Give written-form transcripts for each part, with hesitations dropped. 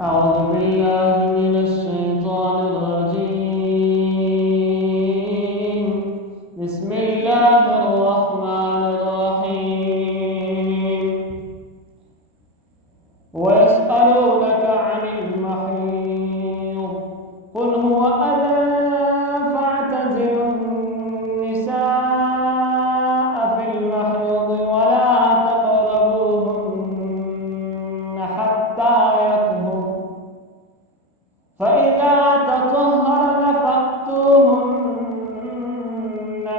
أعوذ بالله من الشيطان الرجيم. بسم الله الرحمن الرحيم. ويسألونك عن المحيض قل هو أذى فاعتزلوا النساء في المحيض ولا تقربوهن حتى يطهرن فإذا تطهرن فأتوهن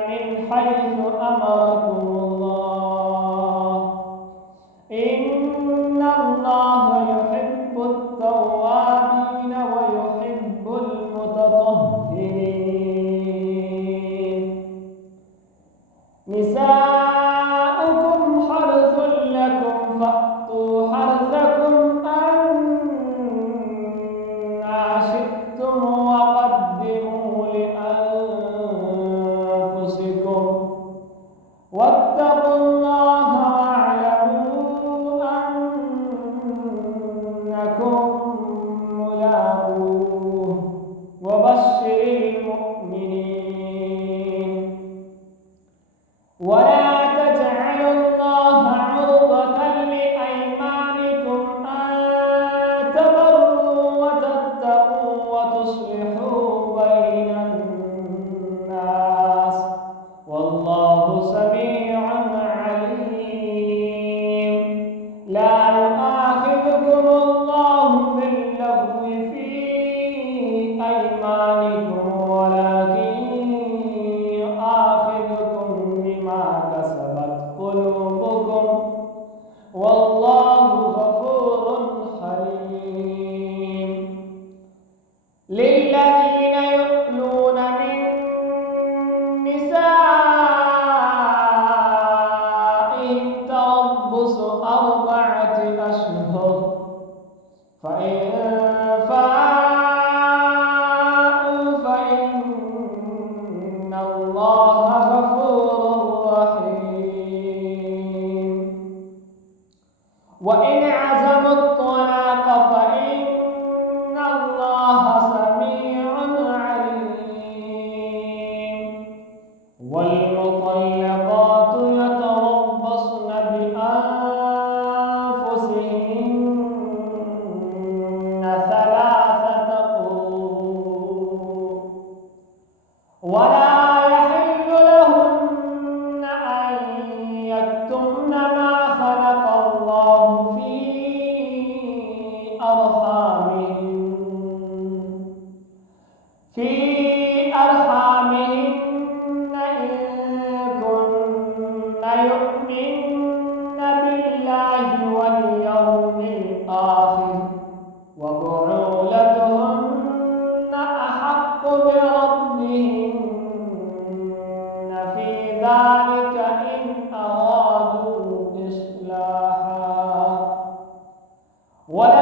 من حيث أمركم الله إن الله يحب التوابين ويحب المتطهرين. نساؤكم حرث لكم فأتوا حرثكم أنى شئتم وقدموا لأنفسكم واتقوا الله واعلموا أنكم ملاقوه وبشر المؤمنين. ولا تجعلوا الله عرضة لأيمانكم أن تبروا وتتقوا وتصلحوا بين الناس والله سميع عليم. لا يؤاخذكم الله باللغو في أيمانكم ولكن يؤاخذكم بما كسبت قلوبكم والله غفور حليم. للذين يؤلون من نسائهم تربص 4 أشهر فإن فاءوا فإن الله غفور رحيم. وإن عزموا الطلاق فإن الله سميع عليم. والمطلقات يتربصن بأنفسهن 3 قروء ولا يحل لهن أن يكتمن ما خلق الله في أرحامهن إن كن يؤمن بالله واليوم الآخر وبعولتهن أحق بردهن في ذلك إن أرادوا إصلاحا. ولا